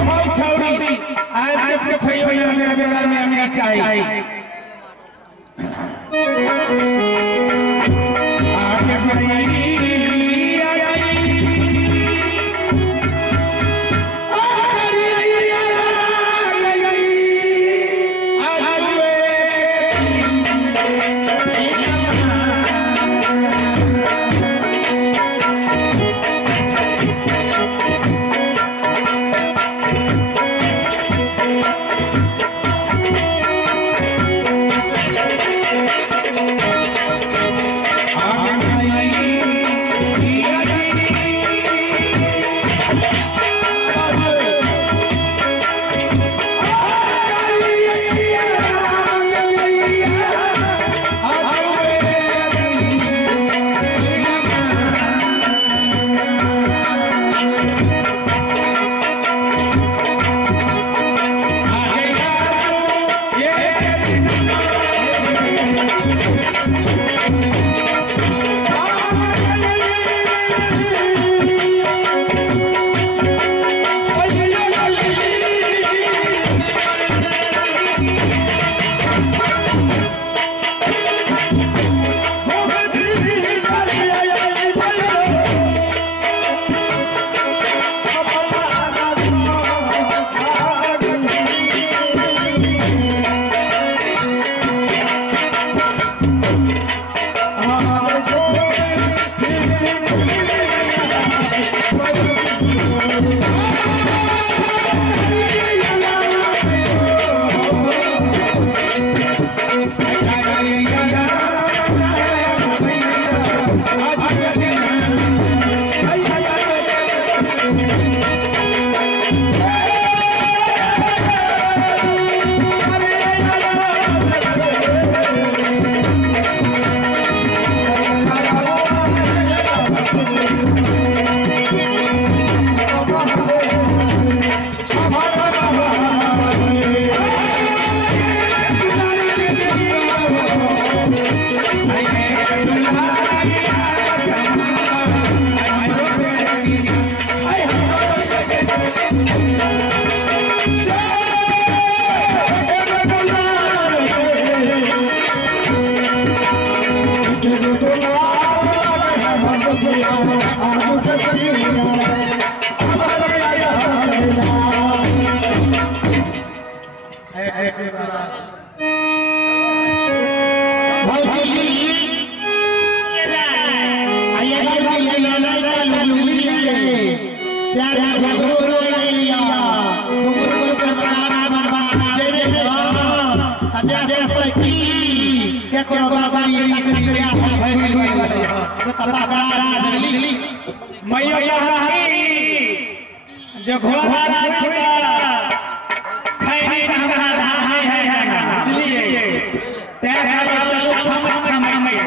भाई छौरी आज के पूछियो मेरे बेरा में अंगा चाहिए आगे बढ़ी जो घोड़ा खैनी हमारा धाम है बुझलिए तेरे चलो छम में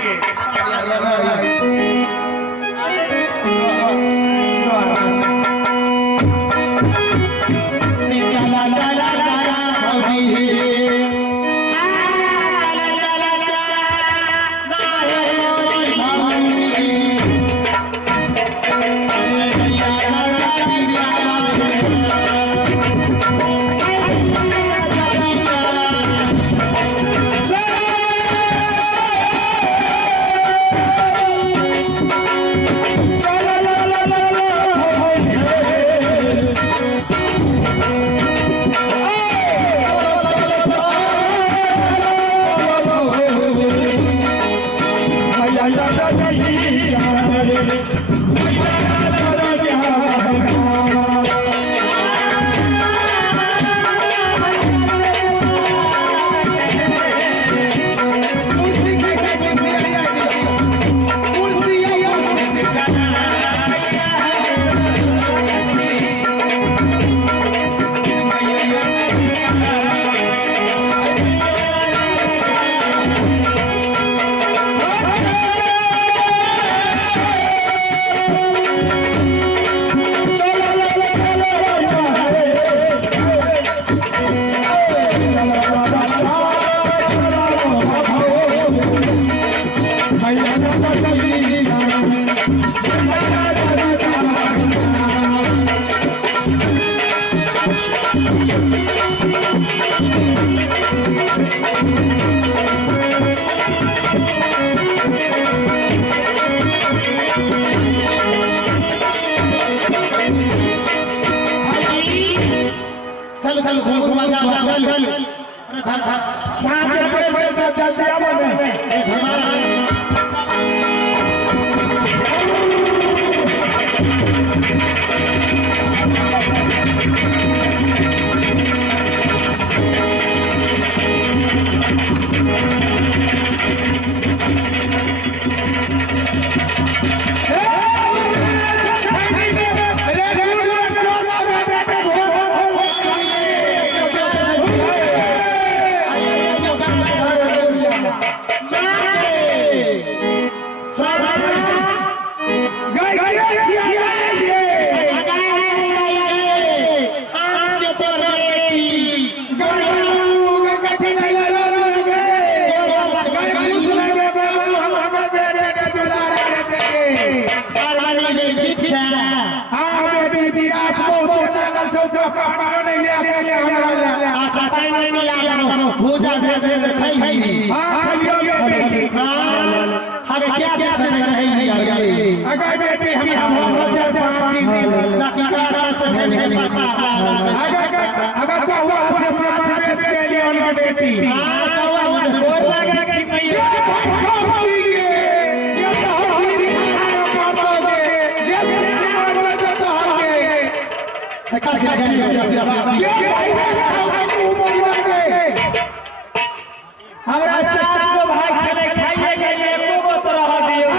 चल चल घुंघरू मजा चल साथ पे जल्दी आओ ने ए हमारा भूजा दे दे खाई हां खाइयो बेटी हां हमें क्या दे सकते नहीं यार अगर बेटी हम चार पांच दिन दाखिला से खाने के बाद अगर तो हुआ से पांच बेच के लिए उनकी बेटी हां तो हुआ बोल लगा छिपैया ये तो हमारी मार दोगे ये मार दो तो हमके का के हमरा साथ को भाई चले खाइए गए एको गो तो रह दियो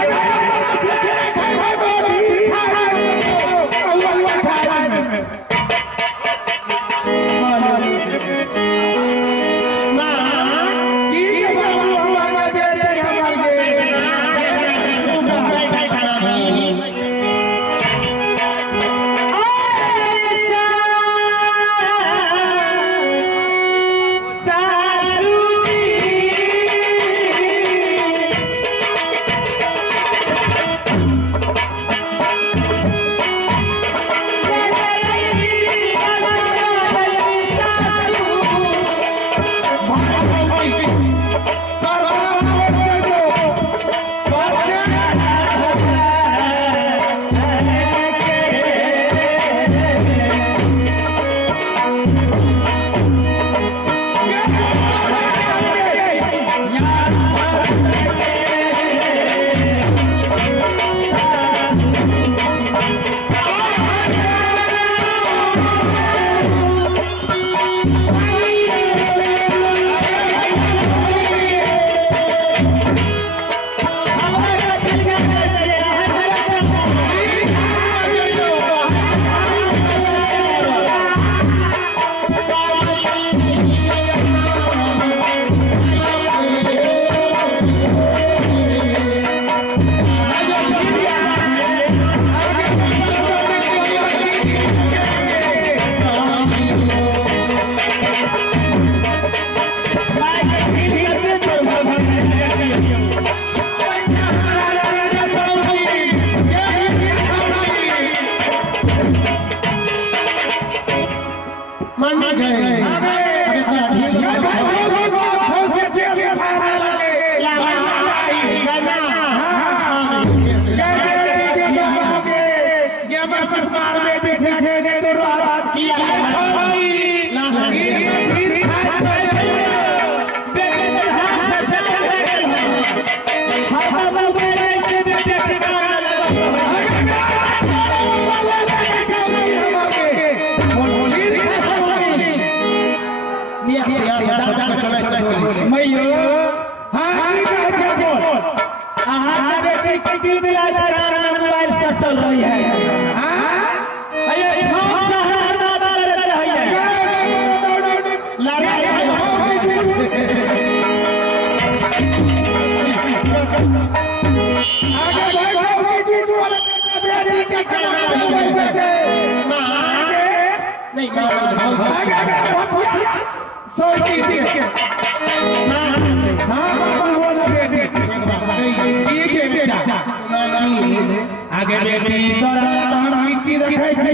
आगे बेटी तोरा तहन की देखै छी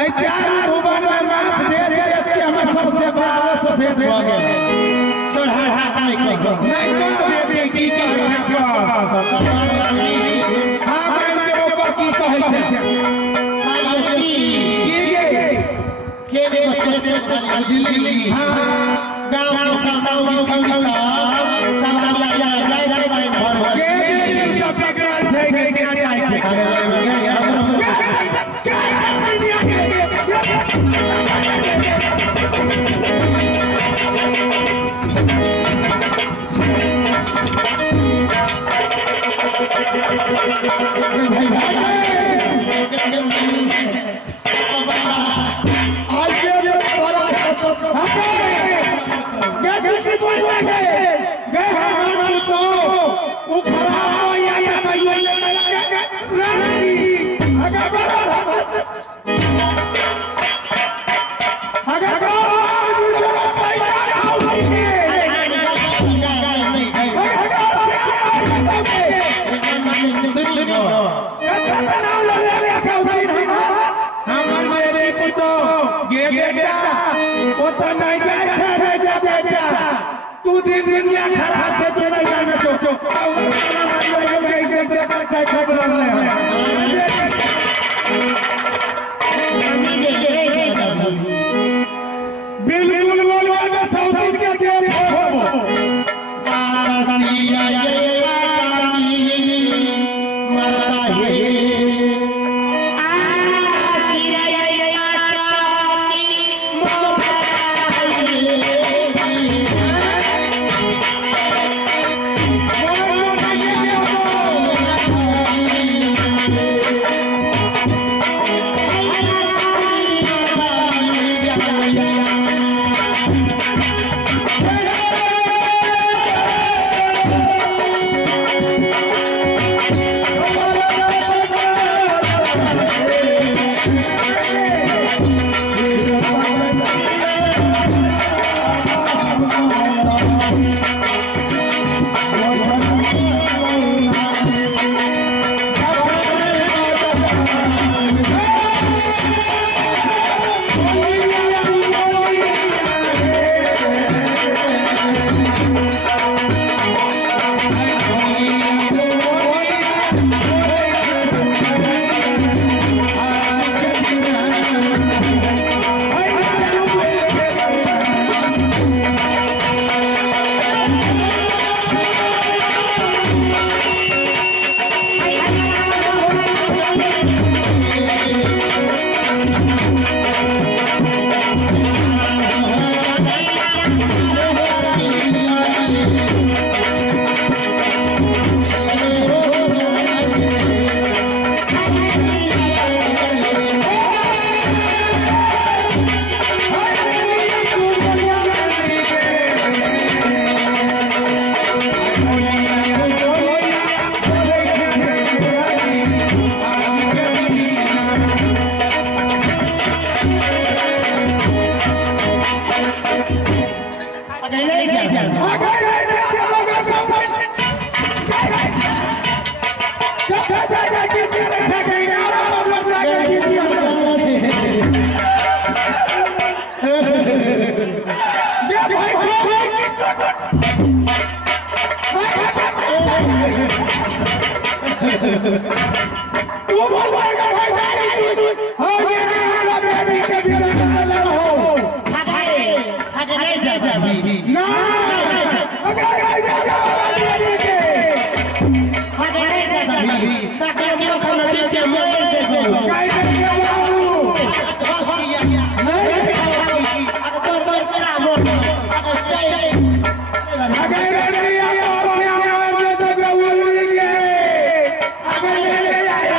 ए चार भुवन में माछ भेट भ गेल चढ़ा हाय कह नहीं का बेटी की कहै छै हां मैं के ओकर की कहै छै मालती की गे के ने बसते अजली हां गांव के सामौगी छौरी सब चमड़िया जाय छै माइन भर के सब बिगड़ल छै के क्या जाय छै हमरो तू दिन दुनिया खराब छै तू नहीं जाने छो बिल्कुल बोलवा में सौदी के देव होबो पारसिया ये काटी मरता है तू बोलवाएगा भाई डाली हो गया हमरा बेटी के बिना कर हो आगे नहीं जाता ना अगर नहीं जाता बेटी के आगे नहीं जाता ताकि हम लोग हमारी के मर से को कैसे बाबू नहीं अगर तोर पर पूरा मोट अगर चाहिए अगर नहीं आता और से हमारे तो गौर के अगर नहीं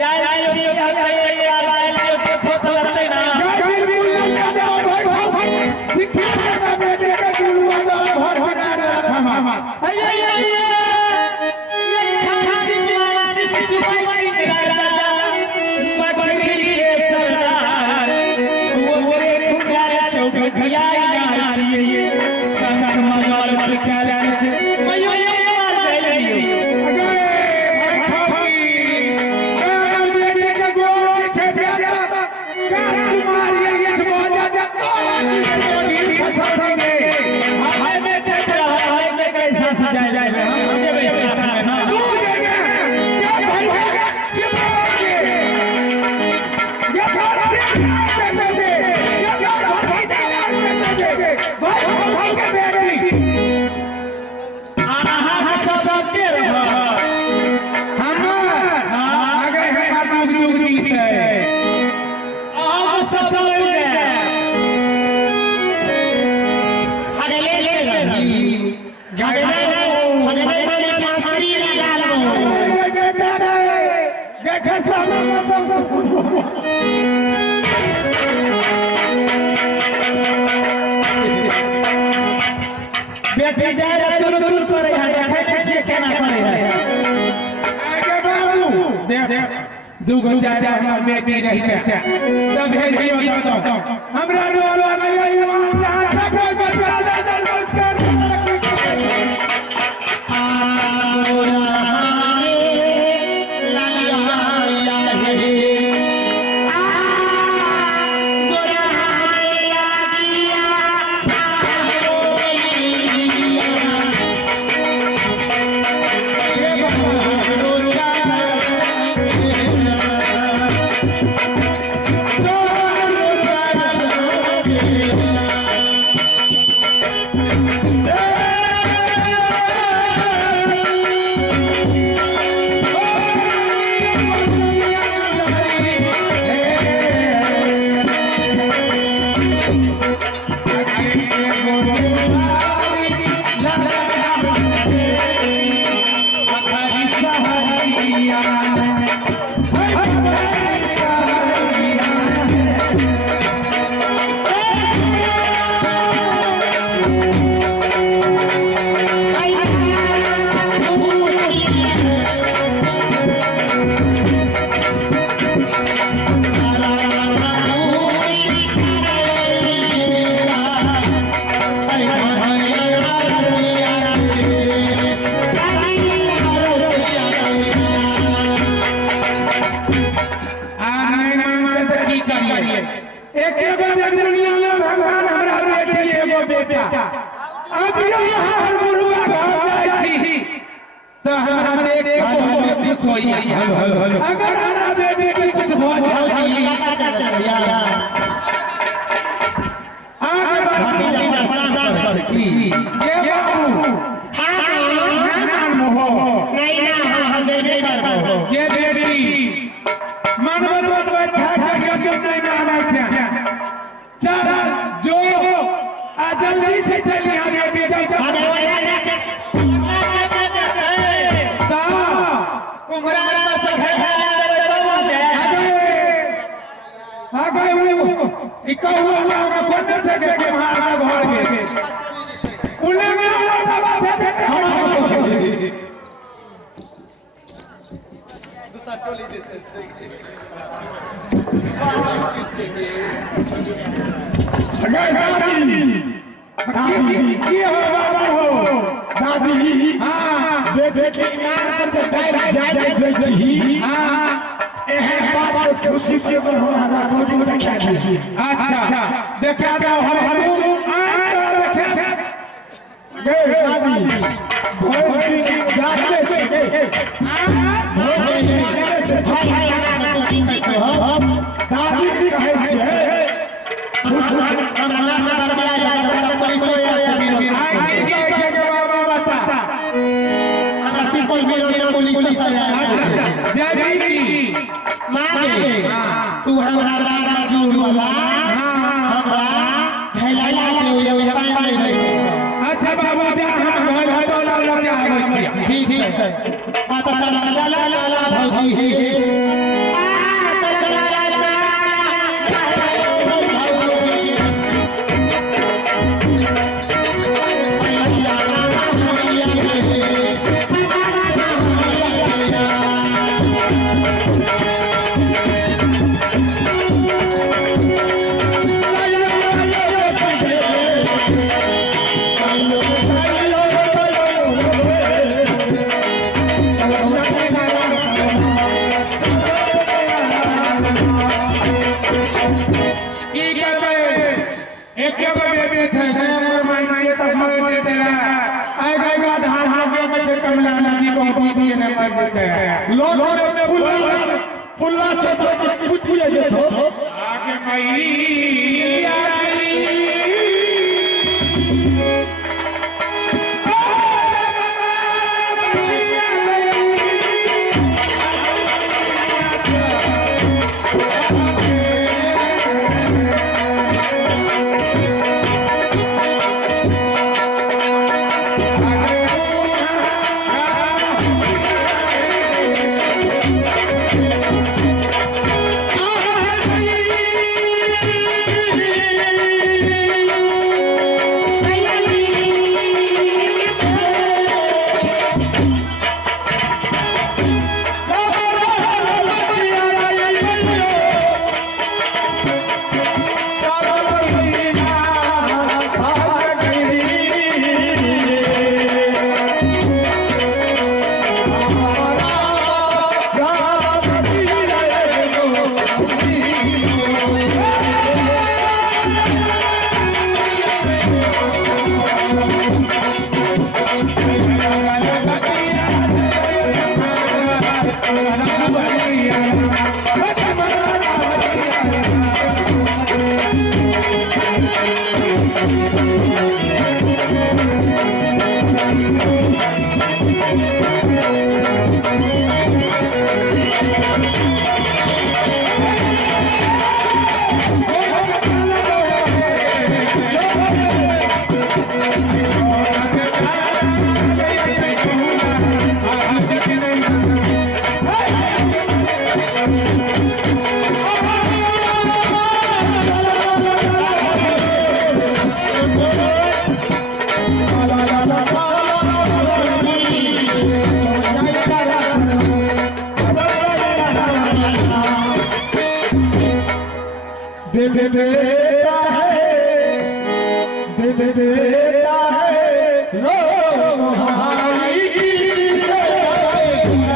जाए लियो कि हम एक बार जाए लियो तो खोत लगते ना बिल्कुल नहीं जाते भाई शिक्षा का बेटे के गुलवा दो घर बना रखा मामा बेटी जाए तुर तुर करे है देखे छिए केना करे है आगे बाबू देख दुगो जाए हमर बेटी रही है तब भेजियो तो हमरा डोल लगा जवान जहां तक कोई बचला जा नमस्कार अगर हमारा बेटी के कुछ हो जाए आगे बढ़ ये बाबू ना मान हो नहीं ना हम जैबे करबो ये बेटी मानवत बैठा के जो नहीं माना छै चल जो आ जल्दी से चली आ बेटी इकहुआ में कोने से के मार का घर के उन्ने में मर्दबा से देख दूसरा टोली देते अगर दादी की हो बाबा हो दादी हां बेटे के इनार पर जे डाल जाय दे छी हां एहे बात के खुशी के हमारा कोडी देखा दी अच्छा देखा दो हम तुम आन देखा गे दादी भोर दिन जागले छे भोर दिन जागले छे भाई हमरा तो की कहै हम दादी जी कहै छे हमरा से बतिया जाकर चप्पल सोया छबी आई कहै छे के बाबा बता हमरा सिंपल बीरो पुलिस से आया छे जय बेटी मारे तू हमरा बार मजूर वाला हमरा भैला के ये पाए नहीं रही अच्छा बाबू जा हम घर हटोला लगे आबै छी ठीक है आ तो चला चला चला भौजी हे के छै ने और मांग के तब मर देते रहे आएगा का धान आगे में से कमला नदी को पीट के मर देते हैं लोग में पुल्ला चढ़ के कुछ भी देते आगे मई दिल देता है रोहाई की चीज़ें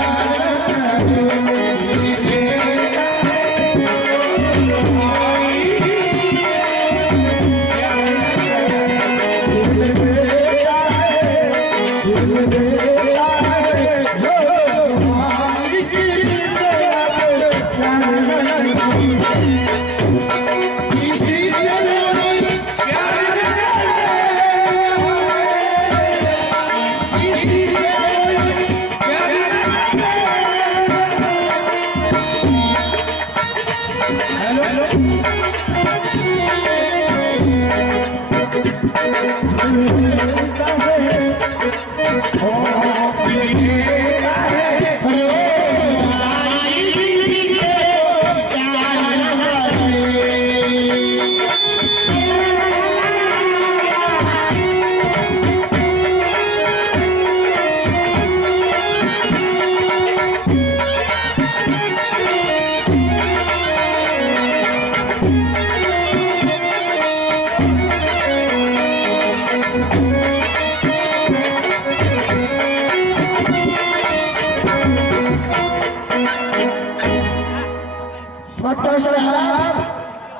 डॉक्टर साहब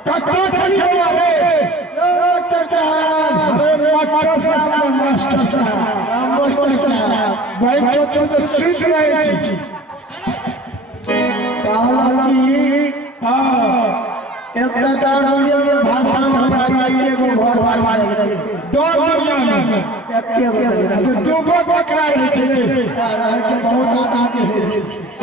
डॉक्टर छनी हमारे डॉक्टर साहब अरे डॉक्टर साहब मास्टर साहब भाई तो सीख रहे छी कहलकी हां एक दारुलिया में भगवान हमरा एगो घर बनवा देलकै डर दुनिया में एकेगो दूगो बकरा रहै छै बहुत आदमी होइ छै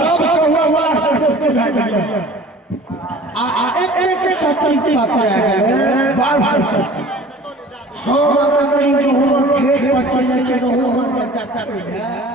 सब कहुआ वाला से दोस्ती भए गेलै एक सत्ती पकड़ा गए बार बार हम अगर गरीब खेत पर चले जाए तो हम हमारे